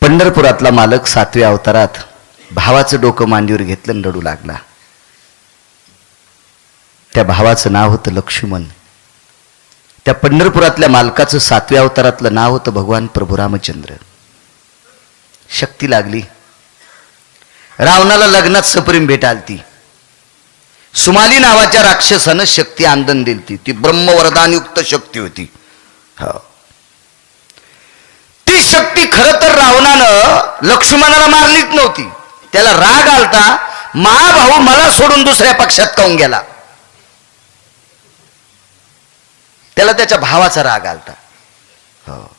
पंढरपुरातला मालक सातव्या अवतारात भावाचं डोकं मांडीवर घेतलं आणि रडू लागला. त्या भावाचं नाव होतं लक्ष्मण. त्या पंढरपुरातल्या मालकाचं सातव्या अवतारातलं नाव होतं भगवान प्रभू रामचंद्र. शक्ती लागली. रावणाला लग्नात सप्रेम भेट आलती. सुमाली नावाच्या राक्षसानं शक्ती आंदन दिलती. ती ब्रह्मवरदानयुक्त शक्ती होती. हो. शक्ती खर तर रावणानं लक्ष्मणाला मारलीच नव्हती. त्याला राग आलता महाभाऊ मला सोडून दुसऱ्या पक्षात काऊन गेला? त्याला त्याच्या भावाचा राग आलता. हो.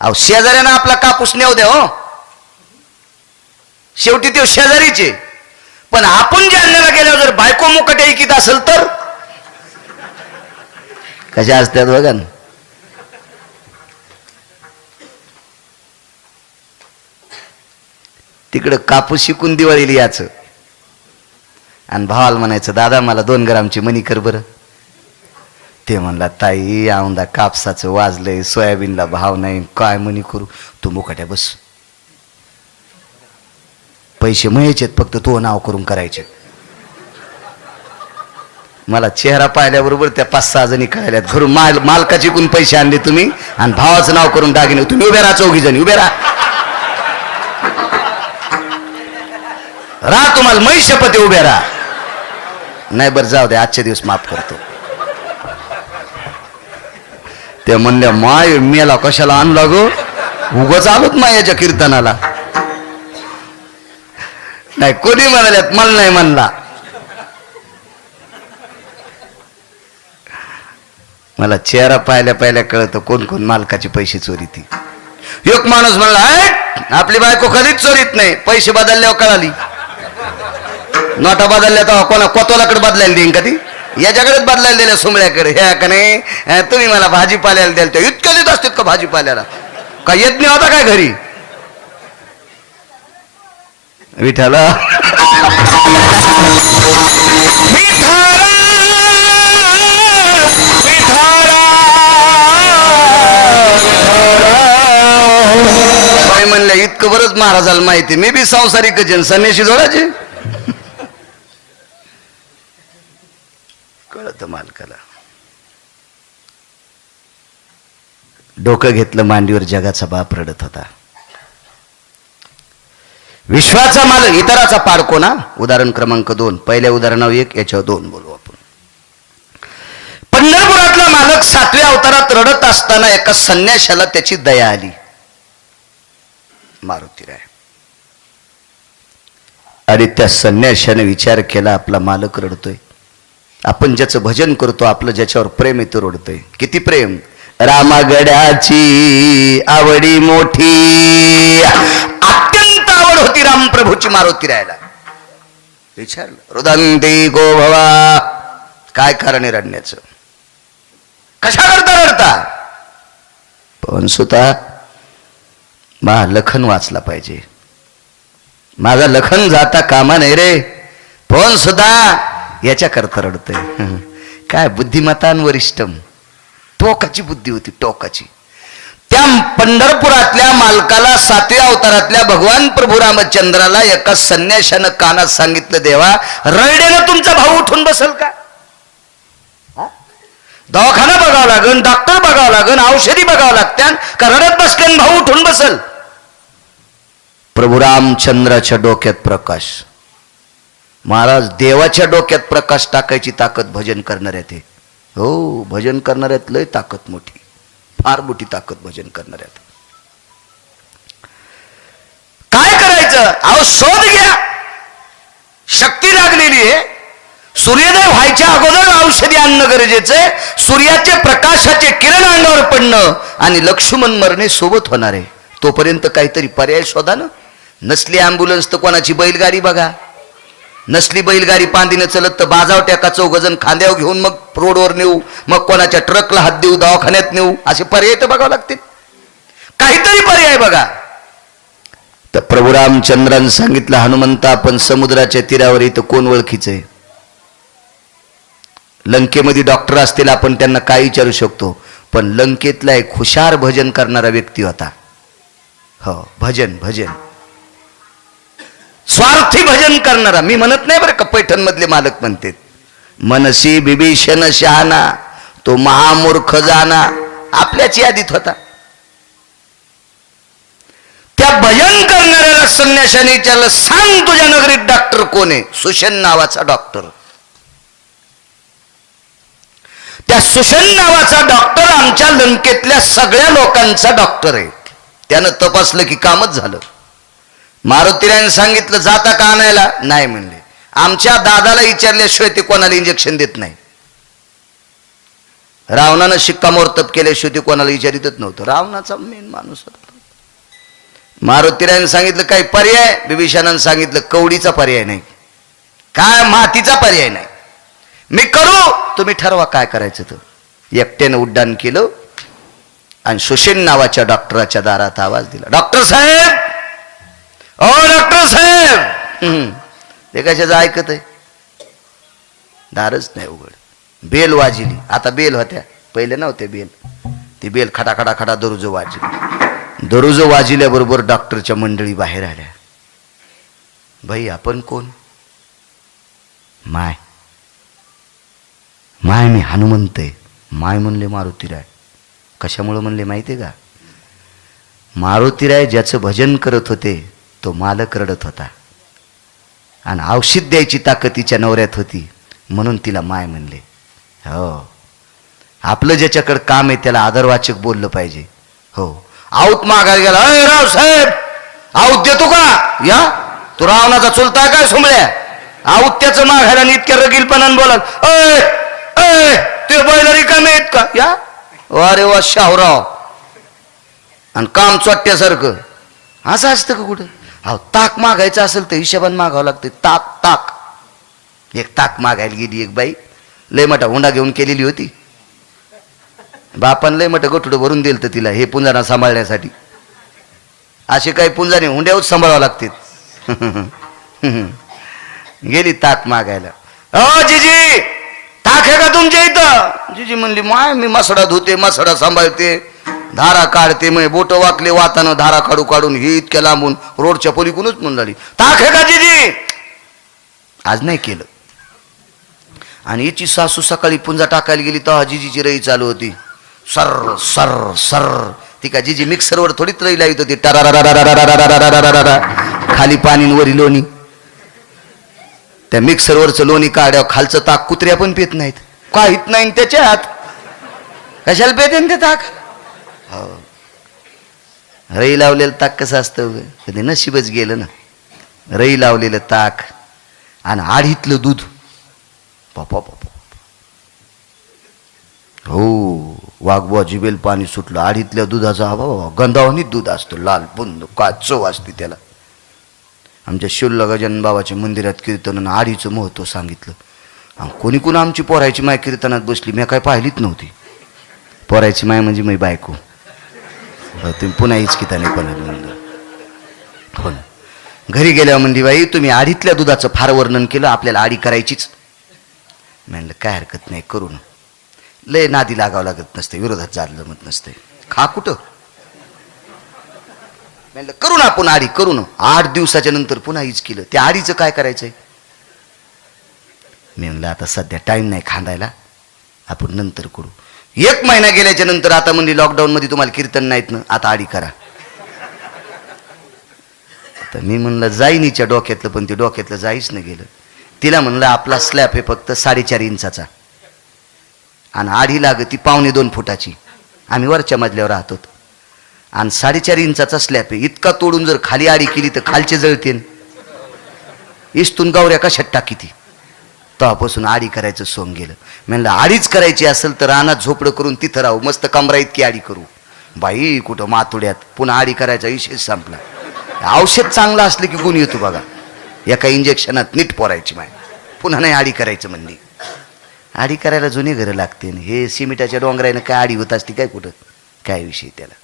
अहो शेजाऱ्यानं आपला कापूस नेऊ द्या हो. शेवटी ते शेजारीचे. पण आपण जालन्याला गेल्यावर जर बायको मुकट ऐकीत असेल तर? कशा असतात बघा ना. तिकडं कापूस शिकून दिवाळीला याचं आणि भावाला म्हणायचं दादा मला दोन ग्रामची मणी कर बरं. ते म्हणला ताई औंदा कापसाचं वाजलंय सोयाबीनला भाव नाही काय मणी करू? तू मुकाट्या बस. पैसे मिळायचेत फक्त तो नाव करून करायचे. मला चेहरा पाहिल्याबरोबर त्या पाच सहा जणी कळल्यात घरून माल मालकाची कोण पैसे आणले तुम्ही आणि भावाचं नाव करून दागिने तुम्ही उभे राहा चौघी जणी उभे राहा. राहा तुम्हाला मै शपथ उभे राहा. नाही बरं जाऊ दे आजचे दिवस माफ करतो. ते म्हणल्या माय मेला कशाला आणला गो उगच आलोत मायाच्या कीर्तनाला. नाही कोणी म्हणाल्यात मला नाही म्हणला. मला चेहरा पाहिल्या पाहिल्या कळतं कोण कोण मालकाचे पैसे चोरी ती एक माणूस म्हणला आपली बायको कधीच चोरीत नाही पैसे बदलल्यावर कळाली. नोटा बदलल्या तर कोणा कोतोलाकडे बदलायला देईन का ती याच्याकडेच बदलायला दिल्या सुमळ्याकडे ह्या का नाही तुम्ही मला भाजीपाल्याला द्याल त्या इतक्या देत असतात का भाजीपाल्याला का येत नाही होता काय घरी विठाला काय म्हणल्या इतकं बरंच महाराजाला माहिती मी बी संसारिक जन संन्याशी जोडायची कळतं मालकाला. डोकं घेतलं मांडीवर जगाचा बाप रडत होता. विश्वाचा मालक इतराचा पाडको ना उदाहरण क्रमांक दोन. पहिल्या उदाहरणावर एक याच्यावर दोन बोलू आपण. पंढरपुरातला मालक सातव्या अवतारात रडत असताना एका संन्याशाला त्याची दया आली. मारुती राय. आणि त्या संन्याशाने विचार केला आपला मालक रडतोय. आपण ज्याचं भजन करतो आपलं ज्याच्यावर प्रेम येतो रोडतंय. किती प्रेम? रामागड्याची आवडी मोठी. अत्यंत आवड होती रामप्रभूची मारुती राहायला विचारलं रुदंती गो भवा. काय कारण आहे रडण्याचं? कशा करता रडता? पण सुता मा लखन वाचला पाहिजे. माझा लखन जाता कामा नाही रे. पण सुद्धा याच्या करता काय बुद्धिमतान वरिष्ठम. टोकाची बुद्धी होती टोकाची. त्या पंढरपुरातल्या मालकाला सातव्या अवतारातल्या भगवान प्रभू रामचंद्राला एका संन्याशानं कानात सांगितलं देवा रडण्यानं तुमचा भाऊ उठून बसल का? हा? दवाखाना बघावं लागन डॉक्टर बघावं लागन औषधी बघावं लागत्यान का रडत बसल्यान भाऊ उठून बसल? प्रभू रामचंद्राच्या डोक्यात प्रकाश. महाराज देवाच्या डोक्यात प्रकाश टाकायची ताकद भजन करणाऱ्यात आहे. हो भजन करणाऱ्यात लय ताकद मोठी. फार मोठी ताकद भजन करणाऱ्यात. काय करायचं? अहो शोध घ्या. शक्ती लागलेली आहे. सूर्योदय व्हायच्या अगोदर औषधी आणणं गरजेचं आहे. सूर्याचे प्रकाशाचे किरण अंगावर पडणं आणि लक्ष्मण मरणे सोबत होणार आहे. तोपर्यंत काहीतरी पर्याय शोधा ना. नसली अँब्युलन्स तर कोणाची बैलगाडी बघा. नसली बैलगाडी पांदीनं चलत तर बाजावट्या का चौघजण खांद्यावर घेऊन मग रोडवर नेऊ मग कोणाच्या ट्रकला हात देऊ दवाखान्यात नेऊ असे पर्याय तर बघावं लागतील. काहीतरी पर्याय बघा. तर प्रभू रामचंद्रानं सांगितलं हनुमंत आपण समुद्राच्या तीरावर इथं कोण ओळखीचं आहे? लंकेमध्ये डॉक्टर असतील आपण त्यांना काय विचारू शकतो? पण लंकेतला एक हुशार भजन करणारा व्यक्ती होता. हो भजन भजन. स्वार्थी भजन करणारा. मी म्हणत नाही बरं का पैठण मधले मालक म्हणते. मनसी बिभीषण शहाणा तो महामूर्ख जाना आपल्याच यादीत होता. त्या भजन करणाऱ्याला संन्याशाने विचारलं सांग तुझ्या नगरीत डॉक्टर कोण आहे? सुशन नावाचा डॉक्टर. त्या सुशन नावाचा डॉक्टर आमच्या लंकेतल्या सगळ्या लोकांचा डॉक्टर आहे. त्यानं तपासलं की कामच झालं. मारुतीराने सांगितलं जाता का आणायला? नाही म्हणले. आमच्या दादाला विचारल्याशिवाय ते कोणाला इंजेक्शन देत नाही. रावणानं शिक्कामोर्तब केल्याशिवाय ते कोणाला विचारितच नव्हतं. रावणाचा मेन माणूस होता मारुतीराने सांगितलं काही पर्याय? बिभीषणानं सांगितलं कवडीचा पर्याय नाही. काय? मातीचा पर्याय नाही. मी करू. तुम्ही ठरवा काय करायचं तर. एकट्यानं उड्डाण केलं आणि सुशेन नावाच्या डॉक्टराच्या दारात आवाज दिला. डॉक्टर साहेब ओ डॉक्टर साहेब. ते कशाचं ऐकत आहे? दारच नाही उघड. बेल वाजिली. आता बेल होत्या. पहिले नव्हते बेल. ती बेल खडा खडा दरुज वाजली. दरुज वाजिल्याबरोबर डॉक्टरच्या मंडळी बाहेर आल्या. भाई आपण कोण? माय. माय मी हनुमंत आहे. माय म्हणले मारुतीराय. कशामुळं म्हणले माहिती आहे का? मारुतीराय ज्याचं भजन करत होते तो मालक रडत होता. आणि औषध द्यायची ताकद तिच्या नवऱ्यात होती म्हणून तिला माय म्हणले हो आपलं ज्याच्याकडं काम आहे त्याला आदरवाचक बोललं पाहिजे. हो आऊत मागायला गेला अय राव साहेब आऊत देतो का? या तू रावणाचा चुलता काय सोमळ्या? आऊत त्याचं माघायला आणि इतक्या रगीलपणानं बोलाल अय अय ते बैल रिकामे आहेत का? या अरे वा शाहराव. आणि काम चोट्ट्यासारखं. असं असतं का कुठं? अहो ताक मागायचं असेल तर हिशोबान मागावं लागते. ताक ताक. एक ताक मागायला गेली एक बाई. लय मोठा हुंडा घेऊन केलेली होती. बापान लय मोठं गोठुडं भरून दिलं तर तिला हे पुंजाना सांभाळण्यासाठी. असे काही पुंजाने हुंड्यावर सांभाळावं लागते. गेली ताक मागायला. अ जिजी! ताक आहे का तुमच्या इथं? जिजी म्हणली माय मी मसडा धुते मसडा सांभाळते. धारा काढते मग बोट वाकले वातानं धारा काढू काढून ही इतक्या लांबून रोडच्या पलीकडूनच म्हणून झाली. ताक का दिदी? आज नाही केलं. आणि हिची सासू सकाळी पुंजा टाकायला गेली तेव्हा जिजीची रई चालू होती. Sir sir sir. ती का जिजी मिक्सरवर थोडीच रई लावित होती. टरा खाली पाणी वरी लोणी त्या मिक्सरवरचं लोणी काढ्या खालचं ताक कुत्र्या पण पित नाहीत. का हित नाही त्याच्यात? कशाला पेते ते ताक? हो. रई लावलेलं ताक कसं असतं कधी नशीबच गेलं ना. रई लावलेलं ताक आणि आढीतलं दूध. पापा पापा हो वाघबा जिबेल पाणी सुटलं. आडीतल्या दुधाचा हा बाबा दूध असतो. लाल बुंद काय चव असते त्याला. आमच्या शिवला गजानन बाबाच्या मंदिरात कीर्तनानं आडीचं महत्त्व सांगितलं. आणि कोणी कोण आमची पोरायची माय कीर्तनात बसली? मी काय पाहिलीच नव्हती. पोरायची माय म्हणजे मी बायको. तुम्ही पुन्हा हीच किताने पण म्हणलं हो ना. घरी गेल्या म्हणली बाई तुम्ही आडीतल्या दुधाचं फार वर्णन केलं आपल्याला आडी करायचीच. म्हणलं काय हरकत नाही करू ना. लय नादी लागावं लागत नसते विरोधात जायला जमत नसते. खा कुठं? म्हणलं करू ना आपण आडी करू ना. आठ दिवसाच्या नंतर पुन्हा हीच केलं. त्या आडीचं काय करायचंय? मी म्हणलं आता सध्या टाईम नाही खांदायला. आपण नंतर करू. एक महिना गेल्याच्यानंतर आता म्हणजे लॉकडाऊन मध्ये तुम्हाला कीर्तन नाहीत ना आता आडी करा. तर मी म्हणलं जाईन हिच्या डोक्यातलं पण ते डोक्यातलं जाईच नाही गेलं. तिला म्हणलं आपला स्लॅब आहे फक्त साडेचार इंचाचा. आणि आडी लाग ती पावणे दोन फुटाची. आम्ही वरच्या मजल्यावर राहतो आणि साडेचार इंचाचा स्लॅब आहे. इतका तोडून जर खाली आडी केली तर खालचे जळतील. इस्तून गावऱ्या कशात टाकी ती? तेव्हापासून आडी करायचं सोंग गेलं. म्हणलं आडीच करायची असेल तर रानात झोपडं करून तिथं राहू मस्त कमरा इतकी आडी करू. बाई कुठं मातुड्यात पुन्हा आडी करायचा विषय संपला. औषध चांगलं असलं की गुण येतो बघा. एका इंजेक्शनात नीट पोरायची माय पुन्हा नाही आडी करायचं म्हणली. आडी करायला जुनी घरं लागते हे सिमिटाच्या डोंगरानं काय आडी होत असते काय कुठं? काय विषय त्याला?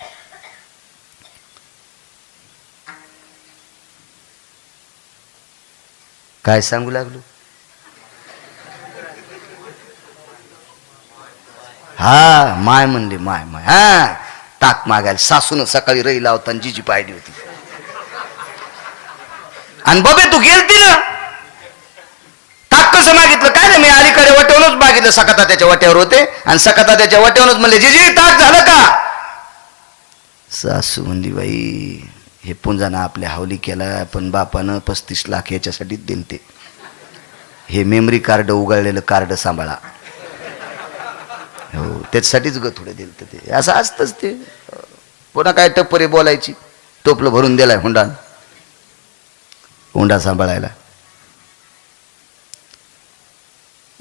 काय सांगू लागलो? हा माय म्हणले माय माय. हा ताक मागायला. सासून सकाळी रई लावताना जिजी पाहिली होती. आणि बबे तू गेलती ना? ताक कसं मागितलं? काय नाही मी अलीकडे वटवूनच मागितलं. सकाता त्याच्या वाट्यावर होते आणि सकाता त्याच्या वाट्यावरच म्हणले जिजी ताक झालं का? सासू म्हणली बाई हे पुंजानं आपल्या हावली केला पण बापानं पस्तीस लाख याच्यासाठीच दिलते. हे मेमरी कार्ड उघडलेलं कार्ड सांभाळा. हो त्याच्यासाठीच ग थोडे दिलं ते. असं असतंच ते. पुन्हा काय टप्परी बोलायची. टोपलं भरून दिलाय हुंडा हुंडा सांभाळायला.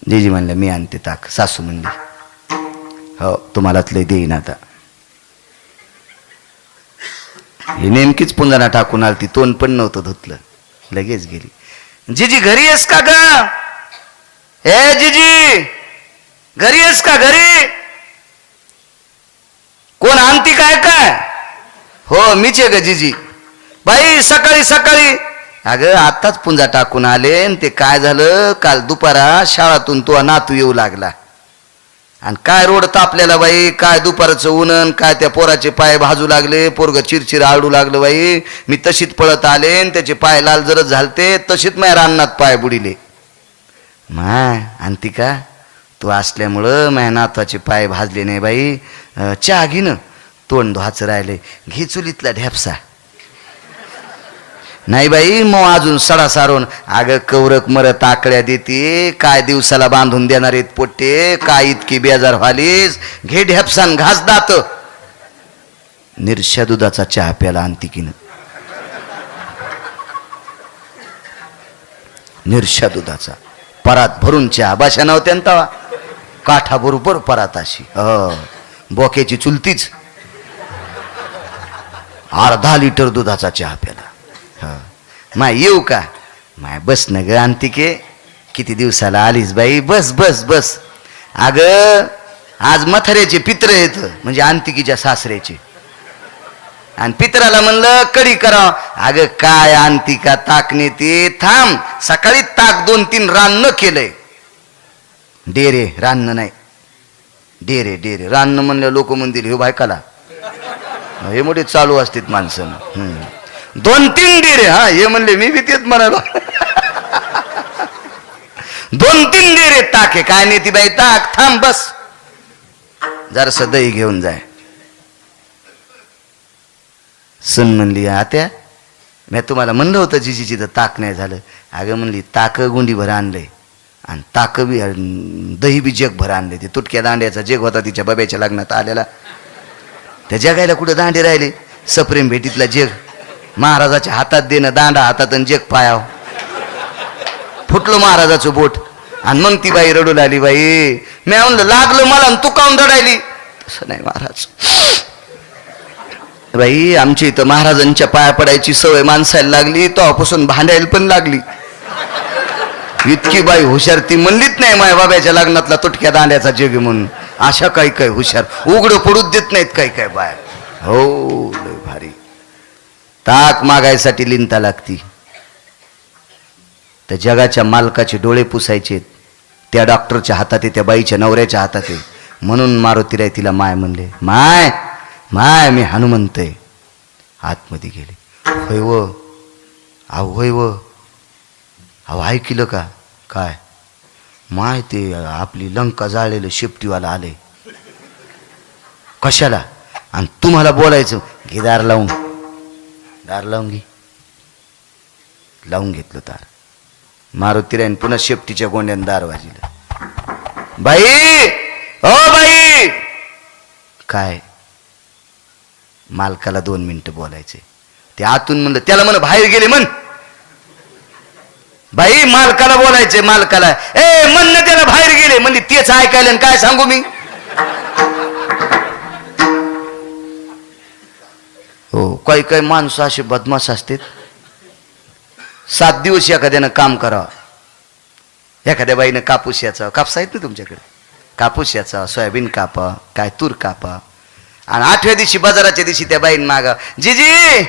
जीजी म्हणलं मी आणते ताक सासू म्हणली. हो तुम्हाला लय देईन आता. हे नेमकीच पुंजाना टाकून आली ती तोंड पण नव्हतं धुतलं. लगेच गेली. जीजी घरी येस का ग? ए जीजी! घरी आहेस का घरी? कोण आणती काय काय? हो मीच आहे ग जीजी. बाई सकाळी सकाळी. अगं आताच पुंजा टाकून आले आणि ते काय झालं? काल दुपारा शाळातून तो नातू येऊ लागला. आणि काय रोड तापलेला बाई? काय दुपारचं उन्हन काय त्या पोराचे पाय भाजू लागले? पोरग चिरचिर आडू लागलं बाई. मी तशीच पळत आले आणि त्याचे पाय लाल जरच झालते. तशीच माझ्या रानात पाय बुडिले. माय आणती का? तू असल्यामुळं मेहनाथाचे पाय भाजले नाही बाई. चहा घेणं तोंड धुवाचं राहिले घे चुलीतला ढ्यापसा नाही बाई मग अजून सडा सारून. अगं कवरक मरत ताकड्या देते. काय दिवसाला बांधून देणार आहेत पोट्टे? काय इतकी बेजार व्हालीस? घे ढ्यापसान घास दात. निर्षा दुधाचा चहा प्याला अंतिकीनं. निर्षा दुधाचा. परात भरून चहा. भाषा नव्हत्या तवा. काठाबरोबर परात अशी. हो. बोक्याची चुलतीच. अर्धा लिटर दुधाचा चहा प्याला. हो. माय येऊ का? माय बस न ग अंतिके. किती दिवसाला आलीस बाई? बस बस बस. अग आज मथऱ्याचे पित्र येत म्हणजे अंतिकीच्या सासऱ्याचे. आणि पित्राला म्हणलं कडी करा. अगं काय अंतिका ताकने ते? थांब. सकाळी ताक दोन तीन रान्न केलंय. डेरे रान्न नाही. डेरे डेरे. रान्न म्हणलं लोक म्हणतील हे बायकाला. हे मोठे चालू असतात माणसं. दोन तीन डेरे. हा हे म्हणले मी बी तेच म्हणालो. दोन तीन डेरे ताक आहे. काय नाही ती बाई ताक थांब बस. जरा सदही घेऊन जाय. सन म्हणली आत्या मी तुम्हाला म्हणलं होतं जिजीची तर ताक नाही झालं. अगं म्हणली ताक गुंडीभर आणलंय. आणि ताकबी दही बी जगभर आणले ते. तुटक्या दांड्याचा जग होता तिच्या बब्याच्या लग्नात आलेला. त्या जगायला कुठं दांडे राहिले? सप्रेम भेटीतला जग. महाराजाच्या हातात देणं दांडा हातात आणि जग पायाव. फुटलो महाराजाचं बोट. आणि मग ती बाई रडू लागली बाई मी म्हणलं लागलं मला आणि तू काऊन रडायली? तसं नाही महाराज. बाई आमच्या इथं महाराजांच्या पाया पडायची सवय माणसाला लागली तोपासून भांडायला पण लागली. इतकी बाई हुशार ती म्हणलीच नाही माय बाब्याच्या लग्नातला तुटक्या दांड्याचा जेवी म्हणून. अशा काही काही हुशार. उघडं पडूच देत नाहीत काही काय बाय. हो लय भारी. ताक मागायसाठी लिंता लागती. त्या जगाच्या मालकाचे डोळे पुसायचे. त्या डॉक्टरच्या हातात आहे त्या बाईच्या नवऱ्याच्या हातात. आहे म्हणून मारुतीराय तिला माय म्हणले माय माय मी हनुमंत आहे आतमध्ये गेले. होय व अहो होय व. अहो ऐकलं का? काय? माहिती आपली लंका जाळलेलं शेपटीवाला आले. कशाला? आणि तुम्हाला बोलायचं घे दार लावून. दार लावून घे. लावून घेतलं दार. मारुतीरायन पुन्हा शेपटीच्या गोंड्यानं दार वाजिलं बाई! O by! काय? मालकाला दोन मिनिटं बोलायचे ते आतून म्हणलं त्याला म्हण बाहेर गेले म्हण. बाई मालकाला बोलायचे मालकाला. ए म्हणणं त्याला बाहेर गेले. म्हणजे तेच ऐकायला आणि काय सांगू मी? हो काही काही माणसं असे बदमाश असतात. सात दिवस एखाद्यानं काम करावं. एखाद्या बाईनं कापूस याचा कापसा आहेत ना तुमच्याकडे? कापूस याचा सोयाबीन कापा काय तूर कापा. आणि आठव्या दिवशी बाजाराच्या दिवशी त्या बाईन मागा जिजी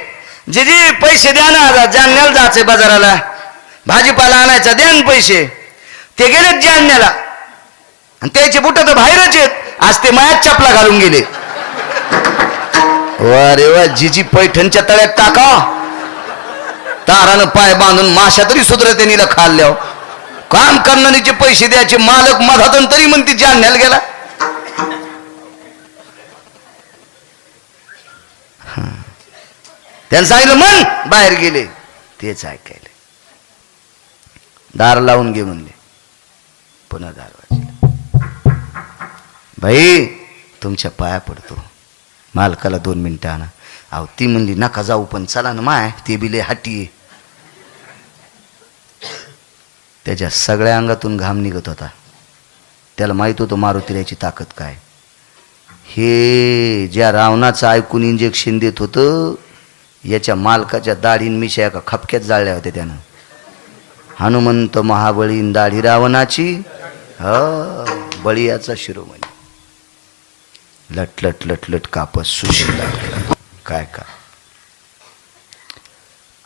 जिजी पैसे द्या ना जालन्याला जायचंय बाजाराला. भाजीपाला आणायचा द्यान पैसे. ते गेलेत आणण्याला. आणि त्याचे बुट तर बाहेरच आहेत. आज ते मायात चपला घालून गेले. वा रे वा जिजी पैठणच्या तळ्यात टाका. तारानं पाय बांधून माशा तरी सुधर त्यांनीला खाल्ल्या काम करणारीचे पैसे द्यायचे मालक मधातून तरी म्हणते आणण्याला गेला. हं. सांगितलं मन बाहेर गेले. तेच ऐकायला. दार लावून घे म्हणले. पुन्हा दार वाजले. भाई तुमच्या पाया पडतो. मालकाला दोन मिनिटं आणा. अहो ती म्हणली नका जाऊ पण चला ना माय ते बिले हाटी त्याच्या सगळ्या अंगातून घाम निघत होता. त्याला माहीत होतं मारुतीऱ्याची ताकद काय. हे ज्या रावणाचं ऐकून इंजेक्शन देत होतं याच्या मालकाच्या दाढीन मिशा एका खपक्यात जाळल्या होत्या त्यानं. हनुमंत महाबळी दाढी रावणाची ह बळीयाचा शिरोमणी. लट लट लट लट कापस सुशी लागला. काय का?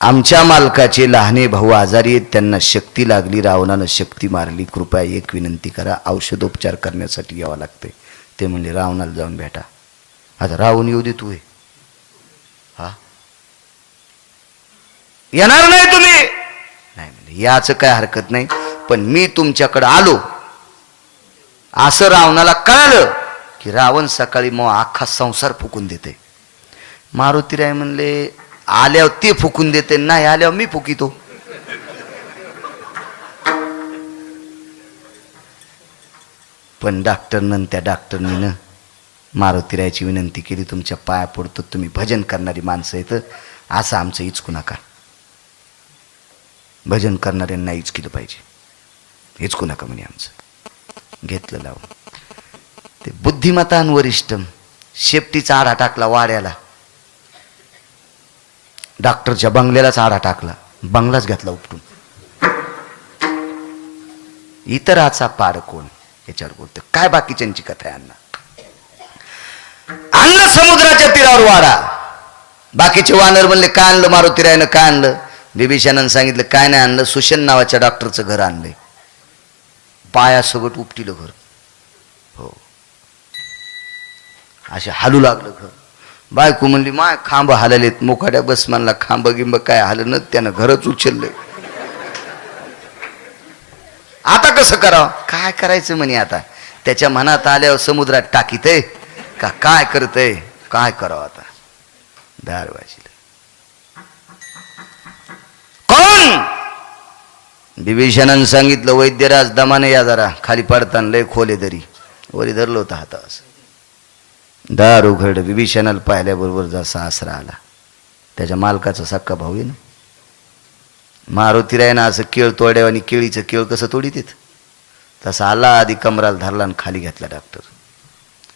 आमच्या मालकाचे लहाने भाऊ आजारी आहेत त्यांना शक्ती लागली रावणानं शक्ती मारली. कृपया एक विनंती करा औषधोपचार करण्यासाठी यावं लागते ते म्हणले रावणाला जाऊन भेटा. आता रावण येऊ दे तू हे. हा? येणार नाही तुम्ही! याचं काय हरकत नाही. पण मी तुमच्याकडं आलो. असं रावणाला कळालं की रावण सकाळी मग अख्खा संसार फुकून देते. मारुतीराय म्हणले आल्यावर ते फुकून देते नाही आल्यावर मी फुकितो. पण डॉक्टरनं त्या डॉक्टरनीनं मारुतीरायाची विनंती केली तुमच्या पाया पडतो तुम्ही भजन करणारी माणसं येतं असं आमचं इचकू नका. भजन करणाऱ्यांना इचकिलं पाहिजे. हेच नका म्हणे आमचं? घेतलं लावून. ते बुद्धिमतान वरिष्ठम शेपटीचा आडा टाकला वाड्याला. डॉक्टरच्या बंगल्यालाच आडा टाकला. बंगलाच घेतला उपटून. इतराचा पार कोण? याच्यावर बोलतो. काय बाकीच्यांची कथा आहे अण्णा? अन्न समुद्राच्या तीरावर वाडा. बाकीचे वानर म्हणले काय आणलं मारुतीरायनं? काय आणलं? बिभीषणानं सांगितलं काय नाही आणलं सुशन नावाच्या डॉक्टरचं घर आणलंय. पायासोबत उपटिलं घर. हो. असे हालू लागलं घर. बायको म्हणली माय खांब हाललेत मोकाड्या बस म्हणला खांब गिंब काय हाललं त्यानं घरच उचललंय. आता कसं करावं? काय करायचं म्हणे आता? त्याच्या मनात आल्यावर समुद्रात टाकीत का काय करतय? काय करावं आता? दार वाजलं सांगितलं वैद्यराज दमाने या जरा खाली पडताना लय खोले तरी. वरी धरलं होतं हातास दार उघड विभीषणाला पाहिल्याबरोबर जसा आसरा आला. त्याच्या मालकाचा सक्का भाऊ आहे ना? मारुतीरायनं असं केळ तोड्याव आणि केळीचं केळ कसं तोडी तिथं तसा आला आधी कमराला धरला आणि खाली घेतला डॉक्टर.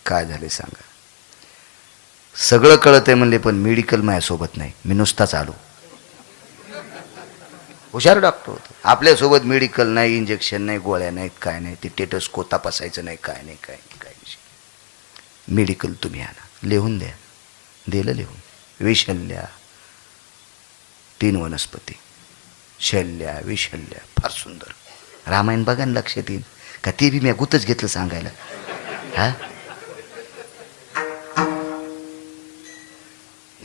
काय झाले सांगा. सगळं कळत आहे म्हणले पण मेडिकल माझ्यासोबत नाही. मी नुसताच आलो. हुशार डॉक्टर होतो. आपल्यासोबत मेडिकल नाही इंजेक्शन नाही गोळ्या नाहीत काय नाही ते टेटस को तपासायचं नाही काय नाही काय नाही काय नाही. मेडिकल तुम्ही आणा. लिहून द्या. दिलं लिहून. विशल्या तीन वनस्पती. शल्ल्या विशल्या फार सुंदर. रामायण बघा ना लक्षात येईल. का ते बी मी गुतच घेतलं सांगायला. हा?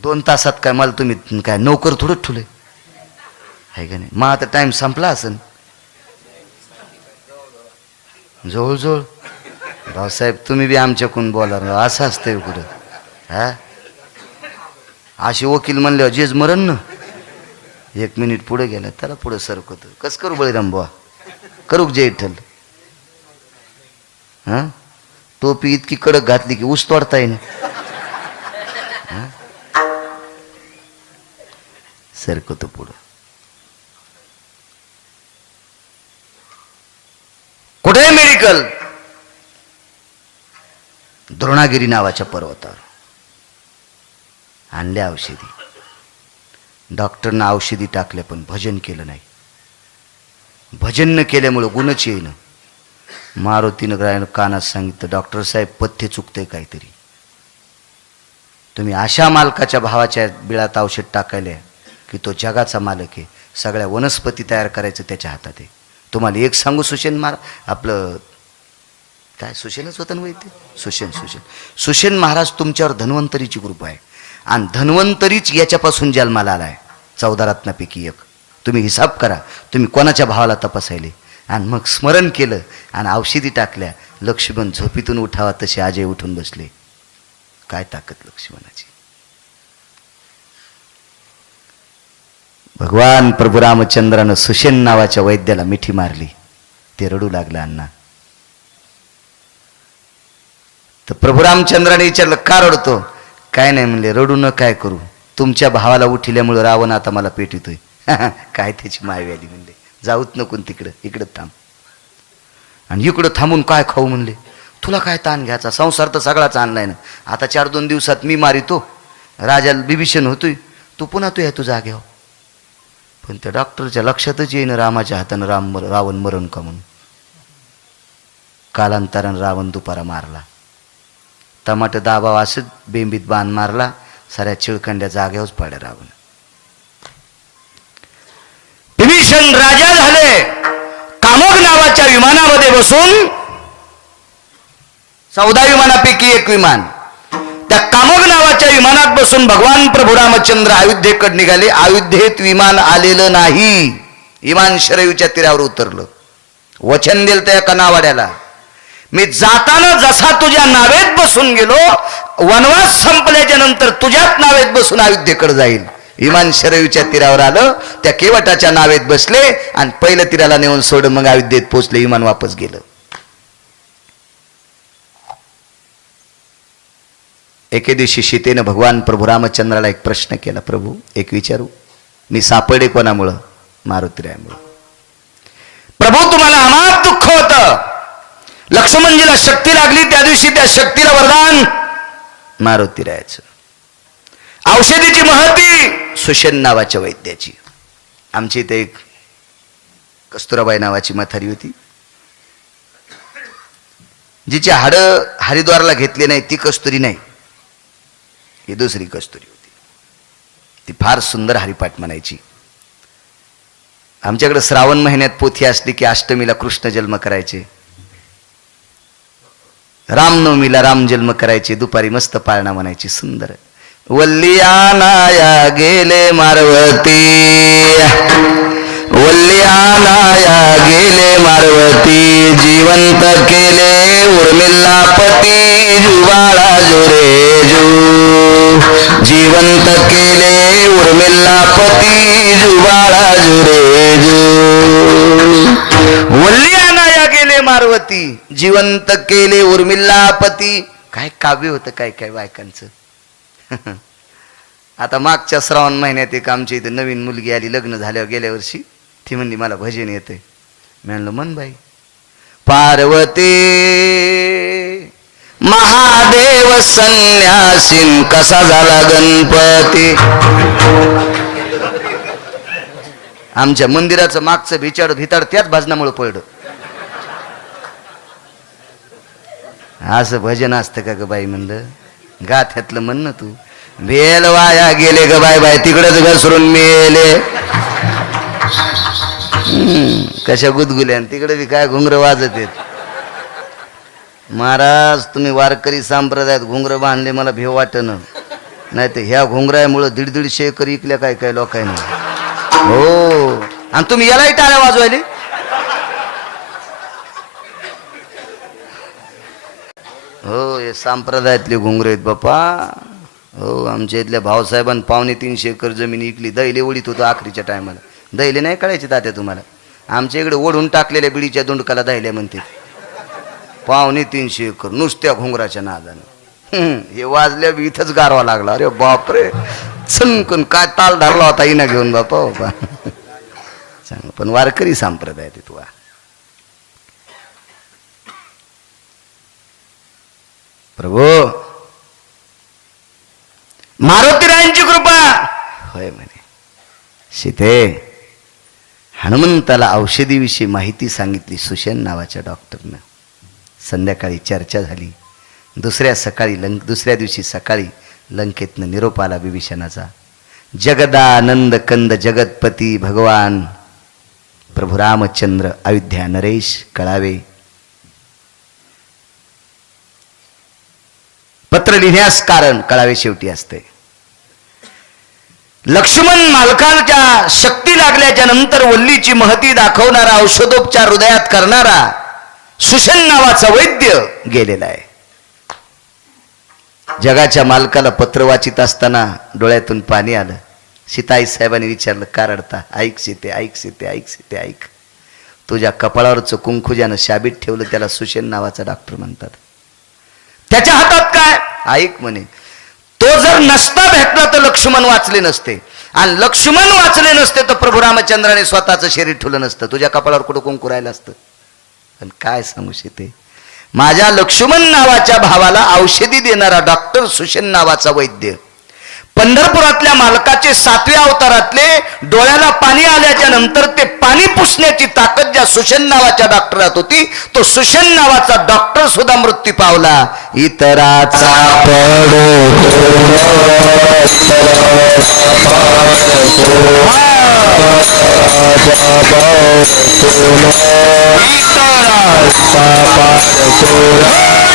दोन तासात काय मला तुम्ही काय नोकर थोडं ठुले आहे का नाही? मग आता टाईम संपला असन. जवळजवळ. भाऊसाहेब तुम्ही बी आमच्याकडून बोला ना असं असतंय कुठं. हा? असे वकील म्हणल्यावर जेज मरण ना एक मिनिट पुढे गेला त्याला पुढे सरकवतं. कस करू बळीराम बुवा? करू जे विठ्ठल हा? टोपी इतकी कडक घातली की ऊस तोडता येईल हा? सरकवतो पुढं. कुठे मेडिकल द्रोणागिरी नावाच्या पर्वतावर. आणल्या औषधी. डॉक्टरनं औषधी टाकल्या पण भजन केलं नाही. भजन न केल्यामुळं गुणच येईन. मारुतीनं ग्रायन कानात सांगितलं डॉक्टर साहेब पथ्य चुकतंय काहीतरी. तुम्ही अशा मालकाच्या भावाच्या बिळात औषध टाकायला की तो जगाचा मालक आहे. सगळ्या वनस्पती तयार करायचं त्याच्या हातात आहे. तुम्हाला एक सांगू सुशेन मार आपलं काय सुशेनच होतं ना वैद्य सुशेन सुशेन सुशेन महाराज तुमच्यावर धन्वंतरीची कृपा आहे. आणि धन्वंतरीच याच्यापासून जन्माला आलाय. चौदा रत्नापैकी एक. तुम्ही हिसाब करा. तुम्ही कोणाच्या भावाला तपासायले? आणि मग स्मरण केलं आणि औषधी टाकल्या. लक्ष्मण झोपीतून उठावा तसे अजय उठून बसले. काय ताकद लक्ष्मणाची? भगवान प्रभू रामचंद्रानं सुशेन नावाच्या वैद्याला मिठी मारली. ते रडू लागलं अण्णा. तर प्रभू रामचंद्राने विचारलं का रडतो? काय नाही म्हणले रडू न काय करू? तुमच्या भावाला उठिल्यामुळं रावण आता मला पेटितोय काय त्याची माय आली म्हणले जाऊच नकून तिकडं इकडं थांब. आणि इकडं थांबून काय खाऊ? म्हणले तुला काय ताण घ्यायचा? संसार तर सगळाच आणलाय ना. आता चार दोन दिवसात मी मारितो. राजाला बिभीषण होतोय. तू पुन्हा तू ह्या तुझा जाग्यावर पण त्या डॉक्टरच्या लक्षातच येईन रामाच्या हातानं राम रावण मरण का म्हणून. कालांतरानं रावण दुपारा मारला. टमाट दाबाव असंच बेंबीत बाण मारला साऱ्या चिळखंड्या जाग्यावरच पाड्या रावण. विभीषण राजा झाले. कामोग नावाच्या विमानामध्ये बसून चौदा विमानापैकी एक विमान विमानात बसून भगवान प्रभू रामचंद्र अयोध्येकडे निघाले. अयोध्येत विमान आलेलं नाही. विमान शरयूच्या तीरावर उतरलं. वचन दिलं त्या कनावाड्याला मी जाताना जसा तुझ्या नावेत बसून गेलो वनवास संपल्याच्या नंतर तुझ्याच नावेत बसून अयोध्येकडे जाईल. विमान शरयूच्या तीरावर आलं. त्या केवटाच्या नावेत बसले आणि पहिल्या तीराला नेऊन सोडून मग अयोध्येत पोचले विमान वापस गेलं. एके दिवशी सीतेनं भगवान प्रभू रामचंद्राला एक प्रश्न केला प्रभू एक विचारू? मी सापडे कोणामुळं? मारुतीरायामुळं. प्रभू तुम्हाला अमाप दुःख होत. लक्ष्मणजीला शक्ती लागली त्या दिवशी त्या शक्तीला वरदान. मारुतीरायाचं. औषधीची महती सुशन नावाच्या वैद्याची. आमची इथे एक कस्तुराबाई नावाची म्हातारी होती. जिची हाडं हरिद्वारला घेतली नाही ती कस्तुरी नाही. ही दुसरी कस्तुरी होती. ती फार सुंदर हरिपाठ म्हणायची. आमच्याकडे श्रावण महिन्यात पोथी असली की अष्टमीला कृष्ण जन्म करायचे. रामनवमीला राम जन्म करायचे दुपारी मस्त पाळणा म्हणायची सुंदर. वल्लियानाया गेले मारवती. वल्लियानाया गेले मारवती. जिवंत केले उर्मिल्ला पती जुवाळा जुरे जू. जिवंत केले उर्मिल्ला पती जुबाळा जुरे जू वल्लियानाया गेले मारवती जिवंत केले उर्मिल्लापती काय काव्य होतं काय काय बायकांचं? आता मागच्या श्रावण महिन्यात एक आमच्या इथे नवीन मुलगी आली लग्न झाल्यावर गेल्या वर्षी. ती म्हणली मला भजन येते मी म्हणलं मन बाई पार्वती महादेव संन्यासीन कसा झाला गणपती? आमच्या मंदिराचं मागचं भिचाड भिताड त्याच भजनामुळे पडलं. असं भजन असतं का ग बाई म्हणलं गाथ्यातलं म्हण ना तू. भेल वाया गेले ग बाय बाय तिकडेच घसरून मेले. कशा गुदगुल्या तिकडे बी काय घुंगर वाजत आहेत. महाराज तुम्ही वारकरी संप्रदायात घुंगर बांधले मला भेव वाटणं. नाही तर ह्या घुंगरामुळं दीड दीडशे एकर इकल्या काय काय लोकांनी. हो. आणि तुम्ही यालाही टाळ्या वाजवायले? हो हे संप्रदायातले घुंगरे आहेत बापा हो आमच्या इथल्या भाऊसाहेबांनी पावणे तीनशे एकर जमीन इकली. दैले ओढीत होतो आखरीच्या टायमाला. दैले नाही कळायचे तात्या तुम्हाला. आमच्या इकडे ओढून टाकलेल्या बिडीच्या दोंडकाला दहिल्या म्हणते पावणे तीनशे एकर नुसत्या घुंगराच्या नादानं. हे वाजल्या बी इथंच गारवा लागला. अरे बापरे. चमकून काय ताल धरला होता इना घेऊन बापा. बापा चांगलं. पण वारकरी संप्रदाय ते तुला प्रभू. मारुतीरायांची कृपा. होय म्हणे. सीते हनुमंताला औषधीविषयी माहिती सांगितली सुशेन नावाच्या डॉक्टरनं. संध्याकाळी चर्चा झाली. दुसऱ्या सकाळी लंक दुसऱ्या दिवशी सकाळी लंकेतनं निरोप आला विभीषणाचा. जगदानंद कंद जगतपती भगवान. प्रभू रामचंद्र अयोध्या नरेश कळावे. पत्र लिहिण्यास कारण कळावे शेवटी असते. लक्ष्मण मालकांच्या शक्ती लागल्याच्या नंतर वल्लीची महती दाखवणारा औषधोपचार हृदयात करणारा सुशन नावाचा वैद्य गेलेला आहे. जगाच्या मालकाला पत्र वाचित असताना डोळ्यातून पाणी आलं. सीताई साहेबांनी विचारलं का रडता ऐक सीते ऐक सीते ऐक सीते ऐक. तुझ्या कपाळावरचं कुंकू शाबीत ठेवलं त्याला सुशेन नावाचा डॉक्टर म्हणतात. त्याच्या हातात काय? ऐक म्हणे तो जर नसता भेटला तर लक्ष्मण वाचले नसते. आणि लक्ष्मण वाचले नसते तर प्रभू रामचंद्राने स्वतःचं शरीर ठेवलं नसतं. तुझ्या कपाळावर कुठं कुंकू राहिलं असतं? पण काय सांगू शकते माझ्या लक्ष्मण नावाच्या भावाला औषधी देणारा डॉक्टर सुशेन नावाचा वैद्य. पंढरपुरातल्या मालकाचे सातव्या अवतारातले डोळ्याला पाणी आल्याच्यानंतर ते पाणी पुसण्याची ताकद ज्या सुशेन नावाच्या डॉक्टरात होती तो सुशेन नावाचा डॉक्टर सुद्धा मृत्यू पावला. इतराचा Papa, the Torah.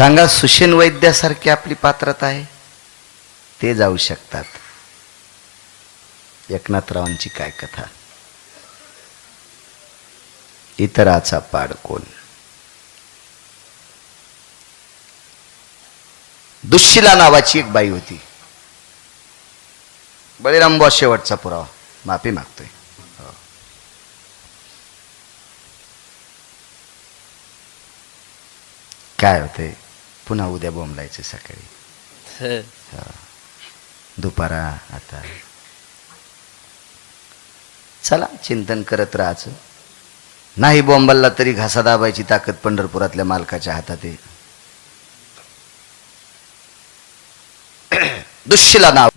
सांगा सुशेन वैद्यासारखी आपली पात्रता आहे? ते जाऊ शकतात. एकनाथरावांची काय कथा? इतराचा पाड कोण? दुश्शिला नावाची एक बाई होती. बळीराम बॉस शेवटचा पुरावा. माफी मागतोय. हो. काय होते? पुन्हा उद्या बोंबलायचे सकाळी. दुपारा आता. चला चिंतन करत राहायचं. नाही बॉम्बलला तरी घासा दाबायची ताकद पंढरपुरातल्या मालकाच्या हातात आहे नाव.